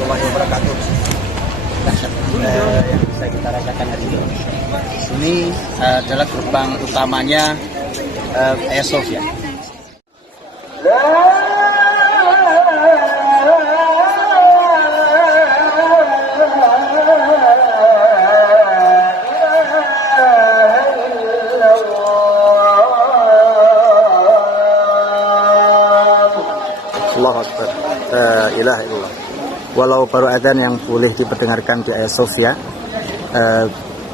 warahmatullahi wabarakatuh. Yang bisa kita rasakan hari ini adalah gerbang utamanya Hagia Sophia. Allahu Akbar. La ilaha illallah. Walau baru adzan yang boleh diperdengarkan di Hagia Sophia,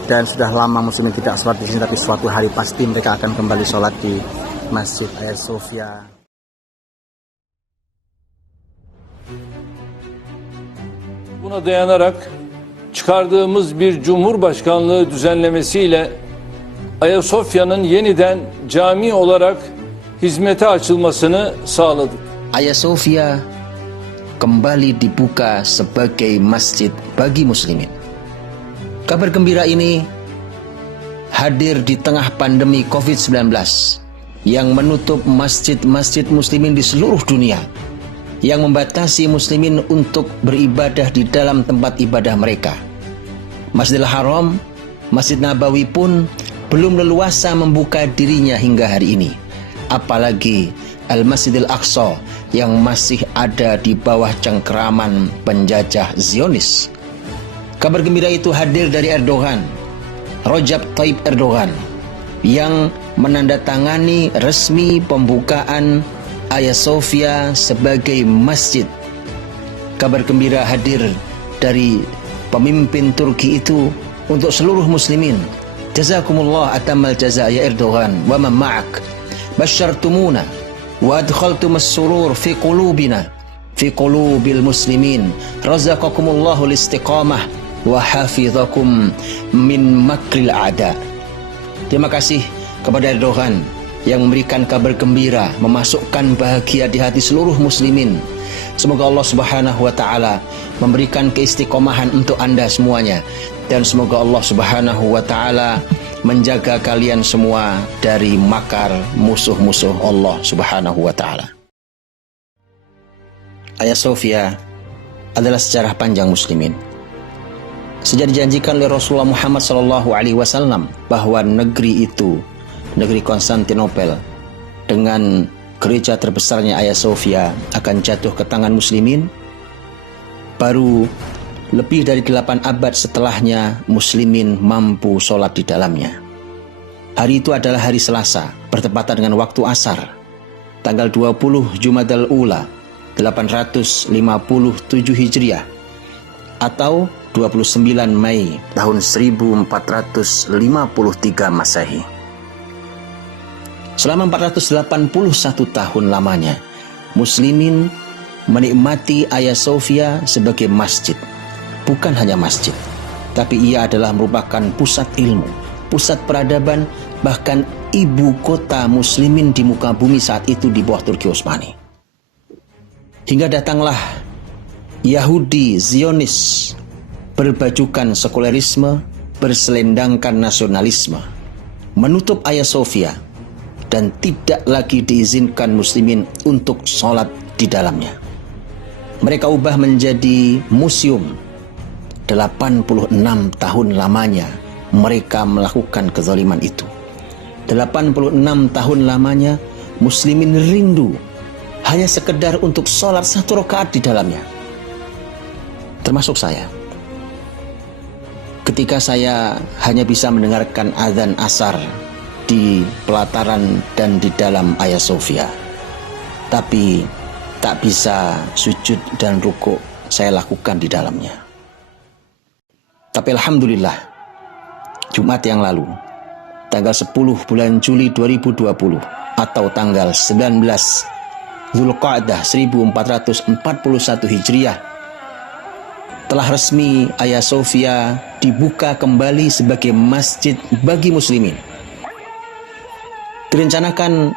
dan sudah lama muslimin tidak sholat di sini, tapi suatu hari pasti mereka akan kembali sholat di Masjid Hagia Sophia. Buna dayanarak çıkardığımız bir Cumhurbaşkanlığı düzenlemesiyle Ayasofya'nın yeniden cami olarak hizmete açılmasını sağladık. Hagia Sophia kembali dibuka sebagai masjid bagi muslimin. Kabar gembira ini hadir di tengah pandemi COVID-19 yang menutup masjid-masjid muslimin di seluruh dunia, yang membatasi muslimin untuk beribadah di dalam tempat ibadah mereka. Masjidil Haram, Masjid Nabawi pun belum leluasa membuka dirinya hingga hari ini. Apalagi Al-Masjidil Aqsa yang masih ada di bawah cengkeraman penjajah Zionis. Kabar gembira itu hadir dari Erdogan, Recep Tayyip Erdogan, yang menandatangani resmi pembukaan Hagia Sophia sebagai masjid. Kabar gembira hadir dari pemimpin Turki itu untuk seluruh muslimin. Jazakumullah atamal jaza ya Erdogan wa man ma'ak. Basyartumuna wa adkhaltumus surur fi qulubina fi qulubil muslimin. Razaqakumullahu istiqamah wa hafizakum min makril a'da. Terima kasih kepada Erdogan yang memberikan kabar gembira, memasukkan bahagia di hati seluruh muslimin. Semoga Allah Subhanahu wa taala memberikan keistiqomahan untuk Anda semuanya, dan semoga Allah Subhanahu wa taala menjaga kalian semua dari makar musuh-musuh Allah Subhanahu wa taala. Hagia Sophia adalah sejarah panjang muslimin. Sejak dijanjikan oleh Rasulullah Muhammad SAW bahwa negeri itu, negeri Konstantinopel, dengan gereja terbesarnya Hagia Sophia akan jatuh ke tangan muslimin, baru lebih dari 8 abad setelahnya muslimin mampu sholat di dalamnya. Hari itu adalah hari Selasa, bertepatan dengan waktu asar, tanggal 20 Jumadal Ula 857 Hijriah, atau 29 Mei tahun 1453 Masehi. Selama 481 tahun lamanya, muslimin menikmati Hagia Sophia sebagai masjid. Bukan hanya masjid, tapi ia adalah merupakan pusat ilmu, pusat peradaban, bahkan ibu kota muslimin di muka bumi saat itu di bawah Turki Utsmani. Hingga datanglah Yahudi Zionis, berbajukan sekulerisme, berselendangkan nasionalisme, menutup Hagia Sophia, dan tidak lagi diizinkan muslimin untuk sholat di dalamnya. Mereka ubah menjadi museum. 86 tahun lamanya mereka melakukan kezaliman itu. 86 tahun lamanya muslimin rindu hanya sekedar untuk sholat 1 rakaat di dalamnya. Termasuk saya. Ketika saya hanya bisa mendengarkan azan asar di pelataran dan di dalam Hagia Sophia, tapi tak bisa sujud dan rukuk saya lakukan di dalamnya. Tapi alhamdulillah, Jumat yang lalu, tanggal 10 bulan Juli 2020 atau tanggal 19 Zulqa'dah 1441 Hijriah, telah resmi Hagia Sophia dibuka kembali sebagai masjid bagi muslimin. Direncanakan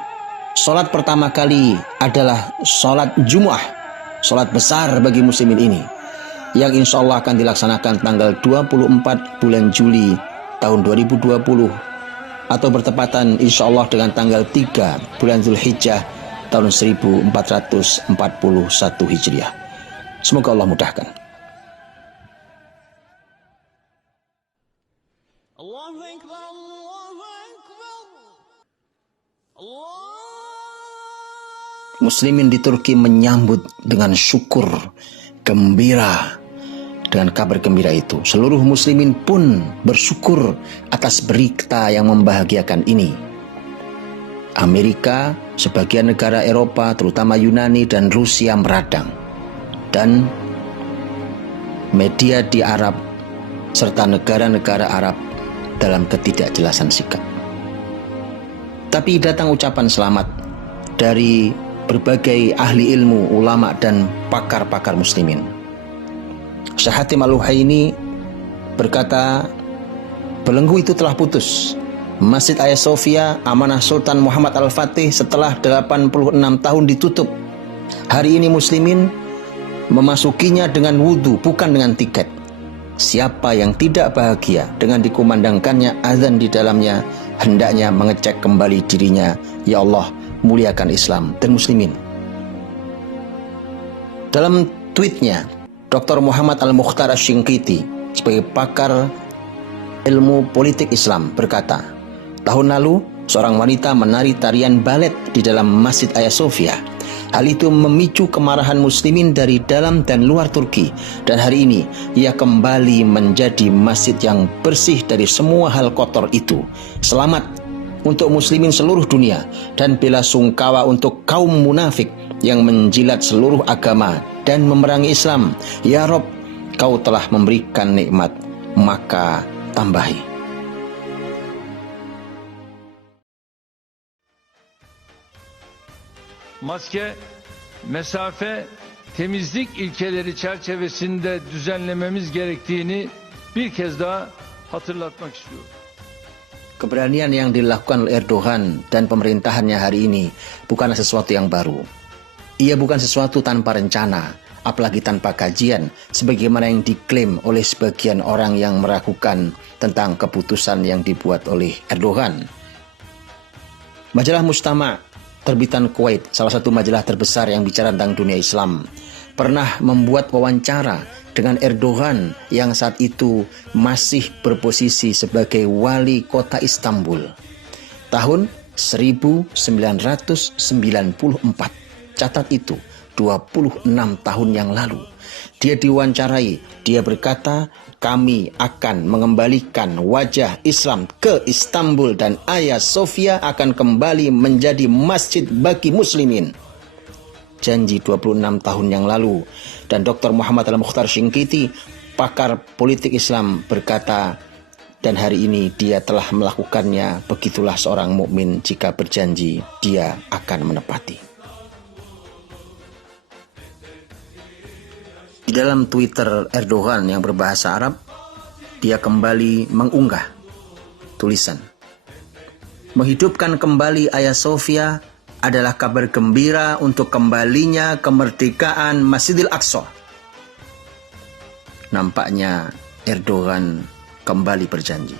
sholat pertama kali adalah sholat Jumu'ah, sholat besar bagi muslimin ini, yang insya Allah akan dilaksanakan tanggal 24 bulan Juli tahun 2020, atau bertepatan insya Allah dengan tanggal 3 bulan Zulhijjah tahun 1441 Hijriah. Semoga Allah mudahkan. muslimin di Turki menyambut dengan syukur, gembira dengan kabar gembira itu. Seluruh muslimin pun bersyukur atas berita yang membahagiakan ini. Amerika, sebagian negara Eropa, terutama Yunani dan Rusia meradang. Dan media di Arab serta negara-negara Arab dalam ketidakjelasan sikap. Tapi datang ucapan selamat dari berbagai ahli ilmu, ulama dan pakar-pakar muslimin. Syekh Hatim Al-Uhaini berkata, belenggu itu telah putus. Masjid Hagia Sophia amanah Sultan Muhammad Al-Fatih setelah 86 tahun ditutup. Hari ini muslimin memasukinya dengan wudhu, bukan dengan tiket. Siapa yang tidak bahagia dengan dikumandangkannya azan di dalamnya, hendaknya mengecek kembali dirinya. Ya Allah, muliakan Islam dan muslimin. Dalam tweetnya, Dr. Muhammad Al-Mukhtar Asy-Shinqiti sebagai pakar ilmu politik Islam berkata, tahun lalu seorang wanita menari tarian balet di dalam Masjid Hagia Sophia. Hal itu memicu kemarahan muslimin dari dalam dan luar Turki, dan hari ini ia kembali menjadi masjid yang bersih dari semua hal kotor itu. Selamat untuk muslimin seluruh dunia dan bela sungkawa untuk kaum munafik yang menjilat seluruh agama dan memerangi Islam. Ya Rob, kau telah memberikan nikmat, maka tambahi. Maske, mesafe, temizlik ilkeleri çerçevesinde düzenlememiz gerektiğini bir kez daha hatırlatmak istiyorum. Keberanian yang dilakukan oleh Erdogan dan pemerintahannya hari ini bukanlah sesuatu yang baru. Ia bukan sesuatu tanpa rencana, apalagi tanpa kajian, sebagaimana yang diklaim oleh sebagian orang yang meragukan tentang keputusan yang dibuat oleh Erdogan. Majalah Mujtama' terbitan Kuwait, salah satu majalah terbesar yang bicara tentang dunia Islam, pernah membuat wawancara dengan Erdogan yang saat itu masih berposisi sebagai wali kota Istanbul. Tahun 1994. Catat itu, 26 tahun yang lalu. Dia diwawancarai, dia berkata, kami akan mengembalikan wajah Islam ke Istanbul dan Hagia Sophia akan kembali menjadi masjid bagi muslimin. Janji 26 tahun yang lalu. Dan Dr. Muhammad Al-Mukhtar Asy-Shinqiti, pakar politik Islam, berkata, dan hari ini dia telah melakukannya. Begitulah seorang mukmin jika berjanji, dia akan menepati. Di dalam Twitter Erdogan yang berbahasa Arab, dia kembali mengunggah tulisan, menghidupkan kembali Hagia Sophia adalah kabar gembira untuk kembalinya kemerdekaan Masjidil Aqsa. Nampaknya Erdogan kembali berjanji.